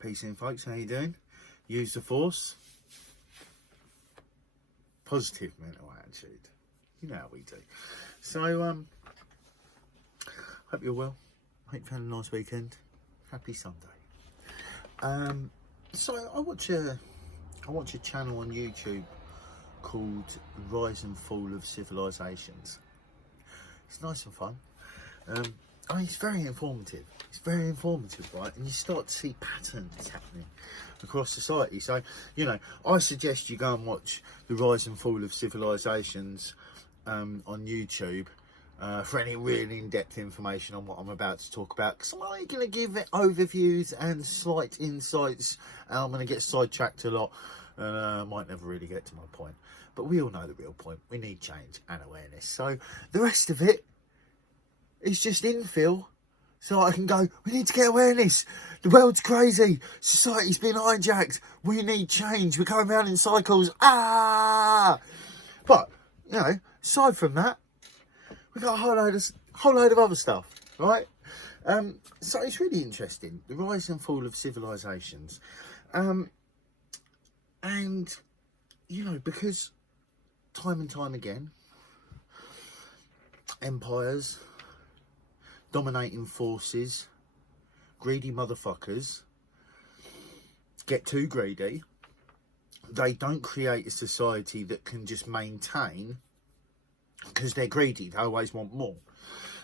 Peace in, folks. How you doing? Use the force. Positive mental attitude. You know how we do. So, hope you're well. Hope you had a nice weekend. Happy Sunday. So I watch a channel on YouTube called Rise and Fall of Civilisations. It's nice and fun. I mean, it's very informative. It's very informative, right? And you start to see patterns happening across society. So, you know, I suggest you go and watch the Rise and Fall of Civilisations on YouTube for any really in-depth information on what I'm about to talk about. Because I'm only going to give it overviews and slight insights. And I'm going to get sidetracked a lot. And I might never really get to my point. But we all know the real point. We need change and awareness. So the rest of it, it's just infill, so I can go, we need to get awareness. The world's crazy. Society's been hijacked. We need change. We're going round in cycles. But, you know, aside from that, we've got a whole load of other stuff, right? So it's really interesting. The rise and fall of civilisations. And, you know, because time and time again, empires, dominating forces, greedy motherfuckers get too greedy. They don't create a society that can just maintain, because they're greedy. They always want more.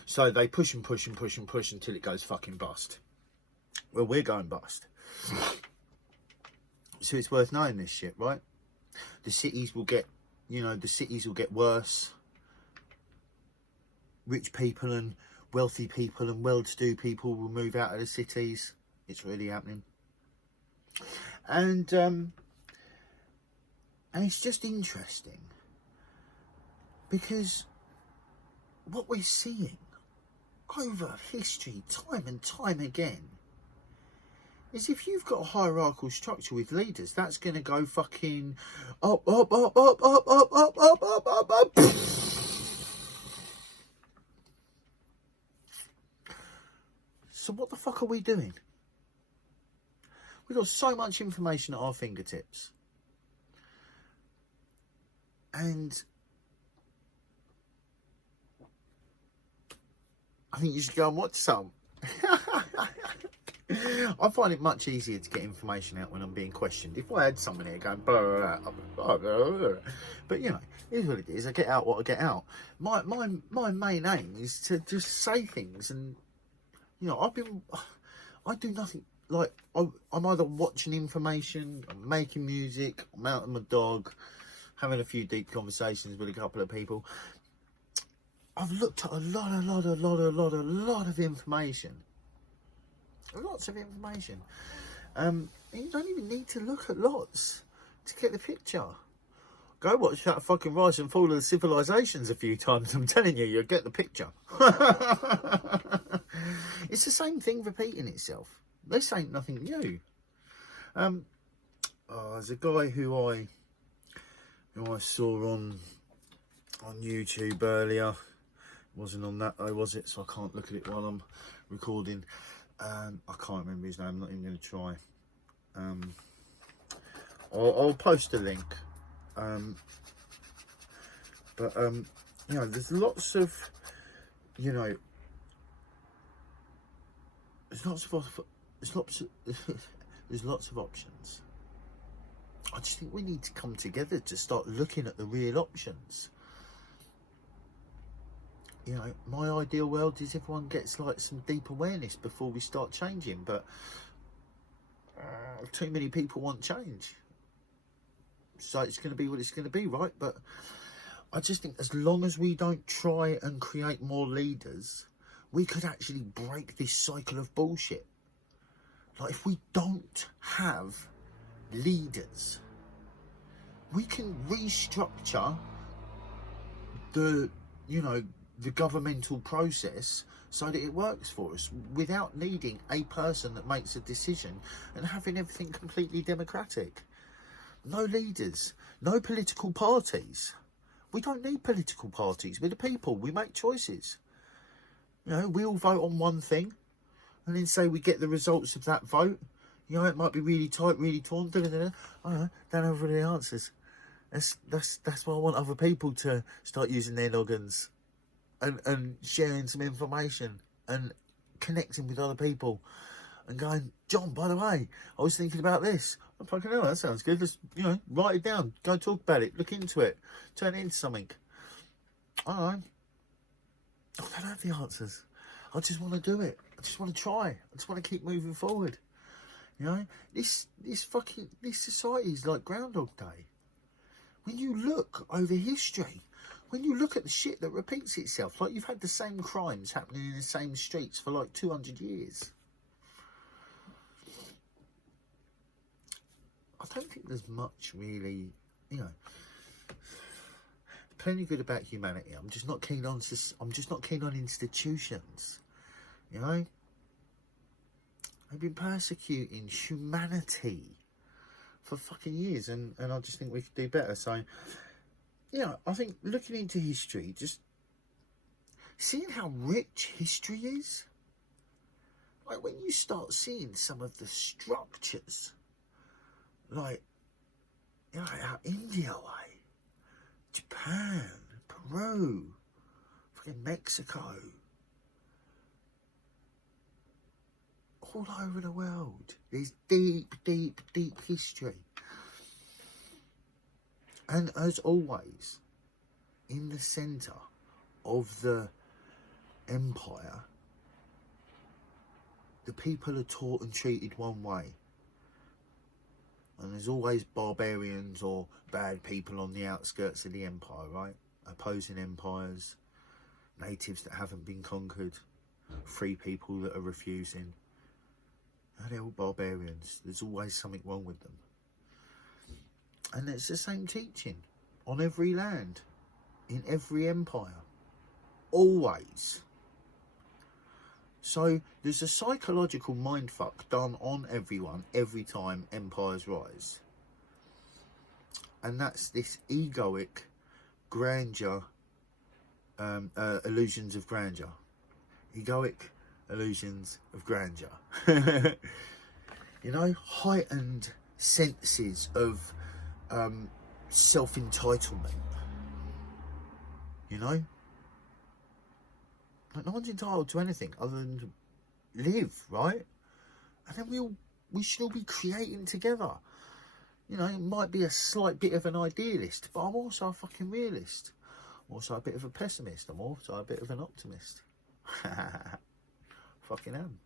So they push and push and push and push until it goes fucking bust. Well, we're going bust. So it's worth knowing this shit, right? The cities will get, you know, the cities will get worse. Rich people and wealthy people and well-to-do people will move out of the cities. It's really happening. And it's just interesting because what we're seeing over history, time and time again, is if you've got a hierarchical structure with leaders, that's going to go fucking up, up, up, up, up, up, up, up, up, up, up. So what the fuck are we doing? We've got so much information at our fingertips. And I think you should go and watch some. I find it much easier to get information out when I'm being questioned. If I had someone here going blah, blah, blah, blah, blah, blah. But you know, here's what it is. I get out what I get out. My main aim is to just say things, and you know, I do nothing. Like, I'm either watching information, I'm making music, I'm out with my dog, having a few deep conversations with a couple of people. I've looked at a lot of information. Lots of information. And you don't even need to look at lots to get the picture. Go watch that fucking Rise and Fall of the Civilisations a few times. I'm telling you, you'll get the picture. It's the same thing repeating itself. This ain't nothing new. There's a guy who I saw on YouTube earlier. It wasn't on that though, was it? So I can't look at it while I'm recording. I can't remember his name. I'm not even going to try. I'll post a link. But you know, there's lots of, you know, there's lots of options. I just think we need to come together to start looking at the real options. You know, my ideal world is everyone gets like some deep awareness before we start changing, but too many people want change. So it's going to be what it's going to be, right? But I just think as long as we don't try and create more leaders, we could actually break this cycle of bullshit. Like, if we don't have leaders, we can restructure the, you know, the governmental process so that it works for us without needing a person that makes a decision and having everything completely democratic. No leaders, no political parties. We don't need political parties. We're the people. We make choices. You know, we all vote on one thing and then say we get the results of that vote. You know, it might be really tight, really torn. I don't know. Don't have really answers. That's why I want other people to start using their noggins and sharing some information and connecting with other people and going, John, by the way, I was thinking about this. I'm fucking hell, that sounds good. Let's, write it down. Go talk about it. Look into it. Turn it into something. I don't know. I don't have the answers. I just want to do it. I just want to try. I just want to keep moving forward. This society is like Groundhog Day. When you look over history, when you look at the shit that repeats itself, like you've had the same crimes happening in the same streets for like 200 years. I don't think there's much really, plenty good about humanity. I'm just not keen on institutions. They've been persecuting humanity for fucking years, and I just think we could do better. So, I think looking into history, just seeing how rich history is, like when you start seeing some of the structures, like, how India way, Japan, Peru, fucking Mexico, all over the world. There's deep, deep, deep history. And as always, in the centre of the empire, the people are taught and treated one way. And there's always barbarians or bad people on the outskirts of the empire, right? Opposing empires, natives that haven't been conquered, free people that are refusing. And they're all barbarians. There's always something wrong with them. And it's the same teaching on every land, in every empire. Always. So there's a psychological mindfuck done on everyone every time empires rise. And that's this egoic grandeur, illusions of grandeur. Egoic illusions of grandeur. Heightened senses of self-entitlement. Like no one's entitled to anything other than to live, right? And then we should all be creating together. It might be a slight bit of an idealist, but I'm also a fucking realist. I'm also a bit of a pessimist. I'm also a bit of an optimist. Fucking am.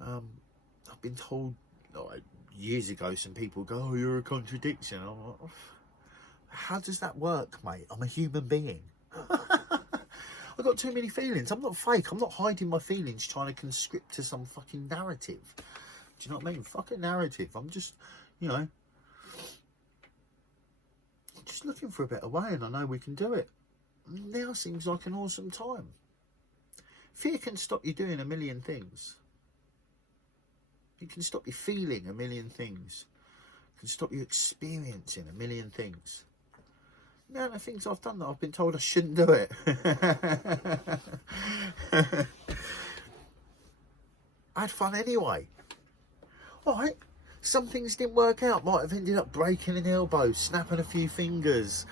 I've been told years ago, some people go, "Oh, you're a contradiction." I'm like, how does that work, mate? I'm a human being. I've got too many feelings. I'm not fake. I'm not hiding my feelings trying to conscript to some fucking narrative. Do you know what I mean? Fuck a narrative. I'm just, just looking for a better way, and I know we can do it. Now seems like an awesome time. Fear can stop you doing a million things. It can stop you feeling a million things. It can stop you experiencing a million things. Now the things I've done that I've been told I shouldn't do it. I had fun anyway. Alright, some things didn't work out. Might have ended up breaking an elbow, snapping a few fingers,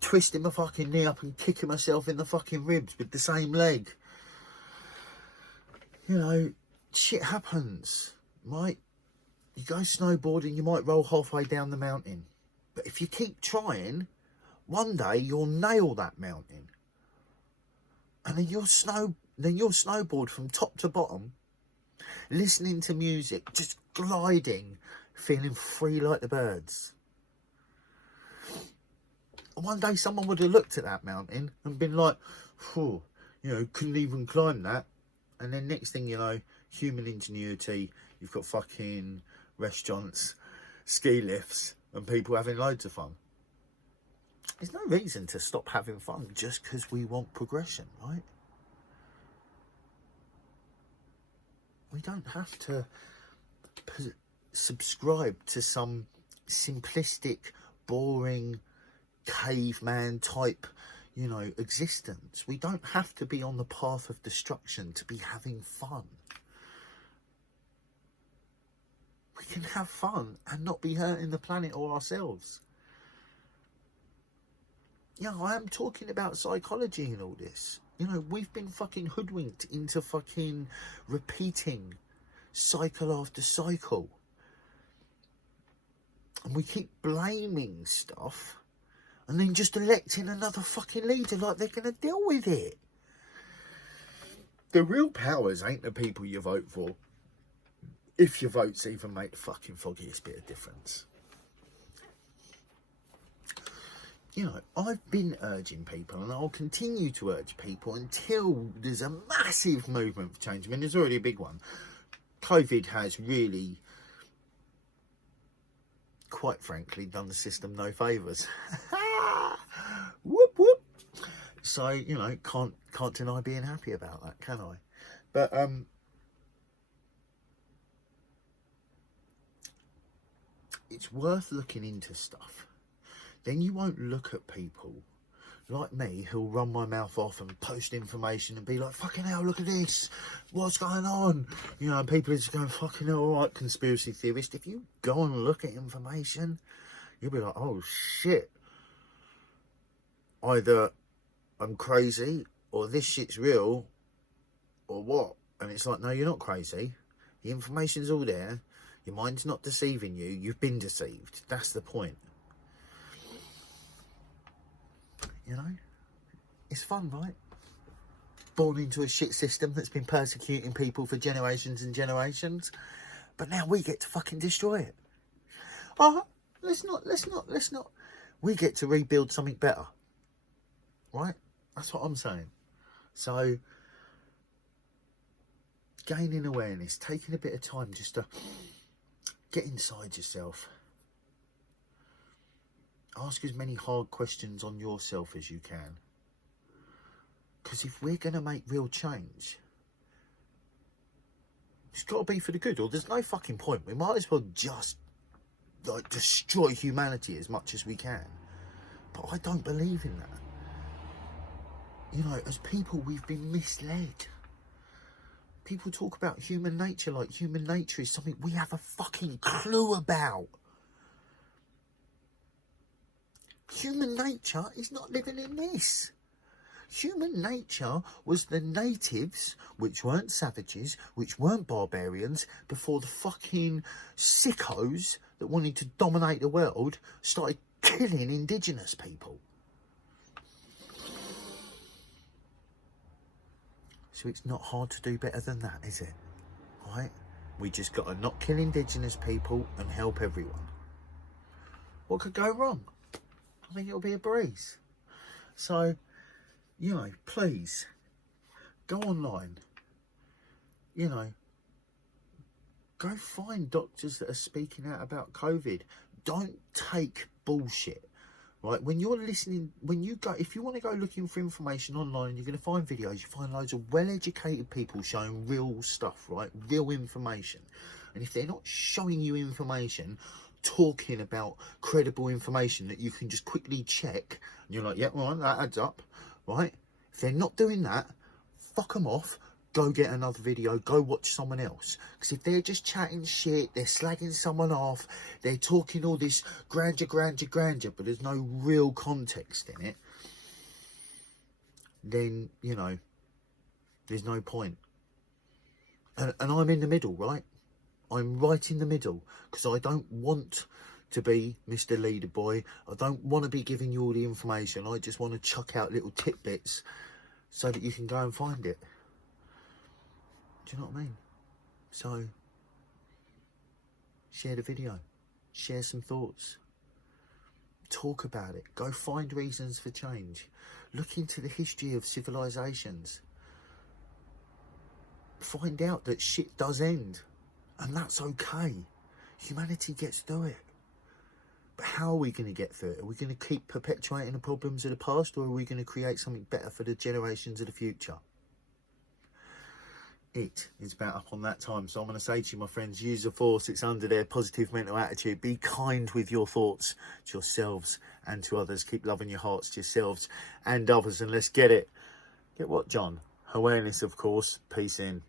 twisting my fucking knee up and kicking myself in the fucking ribs with the same leg. Shit happens, right? You go snowboarding, you might roll halfway down the mountain. But if you keep trying, one day you'll nail that mountain. And then you'll snowboard from top to bottom, listening to music, just gliding, feeling free like the birds. And one day someone would have looked at that mountain and been like, couldn't even climb that. And then next thing you know, human ingenuity, you've got fucking restaurants, ski lifts, and people having loads of fun. There's no reason to stop having fun just because we want progression, right? We don't have to subscribe to some simplistic, boring, caveman type, existence. We don't have to be on the path of destruction to be having fun. can have fun and not be hurting the planet or ourselves. Yeah, I am talking about psychology and all this. You know, we've been fucking hoodwinked into fucking repeating cycle after cycle. And we keep blaming stuff and then just electing another fucking leader like they're going to deal with it. The real powers ain't the people you vote for, if your votes even make the fucking foggiest bit of difference. You know, I've been urging people, and I'll continue to urge people until there's a massive movement for change. I mean, there's already a big one. COVID has really, quite frankly, done the system no favours. Whoop whoop. So, you know, can't deny being happy about that, can I? But it's worth looking into stuff. Then you won't look at people like me who'll run my mouth off and post information and be like, fucking hell, look at this, what's going on? You know, people are just going, fucking hell, all right, conspiracy theorist. If you go and look at information, you'll be like, oh shit, either I'm crazy or this shit's real or what? And it's like, no, you're not crazy. The information's all there. Your mind's not deceiving you. You've been deceived. That's the point. You know, it's fun, right? Born into a shit system that's been persecuting people for generations and generations, but now we get to fucking destroy it. Let's not. We get to rebuild something better, right? That's what I'm saying. So, gaining awareness, taking a bit of time just to get inside yourself. Ask as many hard questions on yourself as you can. Because if we're going to make real change, it's got to be for the good, or there's no fucking point. We might as well just like destroy humanity as much as we can. But I don't believe in that. You know, as people, we've been misled. People talk about human nature like human nature is something we have a fucking clue about. Human nature is not living in this. Human nature was the natives, which weren't savages, which weren't barbarians, before the fucking sickos that wanted to dominate the world started killing indigenous people. So it's not hard to do better than that, is it? Right? We just got to not kill indigenous people and help everyone. What could go wrong? I think it'll be a breeze. So, you know, please, go online. You know, go find doctors that are speaking out about COVID. Don't take bullshit. Right, when you're listening, if you want to go looking for information online, you're going to find videos, you find loads of well-educated people showing real stuff, right, real information. And if they're not showing you information, talking about credible information that you can just quickly check, and you're like, yeah, right, that adds up, right? If they're not doing that, fuck them off. Go get another video, go watch someone else. Because if they're just chatting shit, they're slagging someone off, they're talking all this grandeur, but there's no real context in it, then, you know, there's no point. And I'm in the middle, right? I'm right in the middle, because I don't want to be Mr. Leader Boy. I don't want to be giving you all the information. I just want to chuck out little tidbits so that you can go and find it. Do you know what I mean? So, share the video. Share some thoughts. Talk about it. Go find reasons for change. Look into the history of civilizations. Find out that shit does end. And that's okay. Humanity gets through it. But how are we going to get through it? Are we going to keep perpetuating the problems of the past, or are we going to create something better for the generations of the future? It is about up on that time. So I'm going to say to you, my friends, use the force. It's under there. Positive mental attitude. Be kind with your thoughts to yourselves and to others. Keep loving your hearts to yourselves and others. And let's get it. Get what, John? Awareness, of course. Peace in.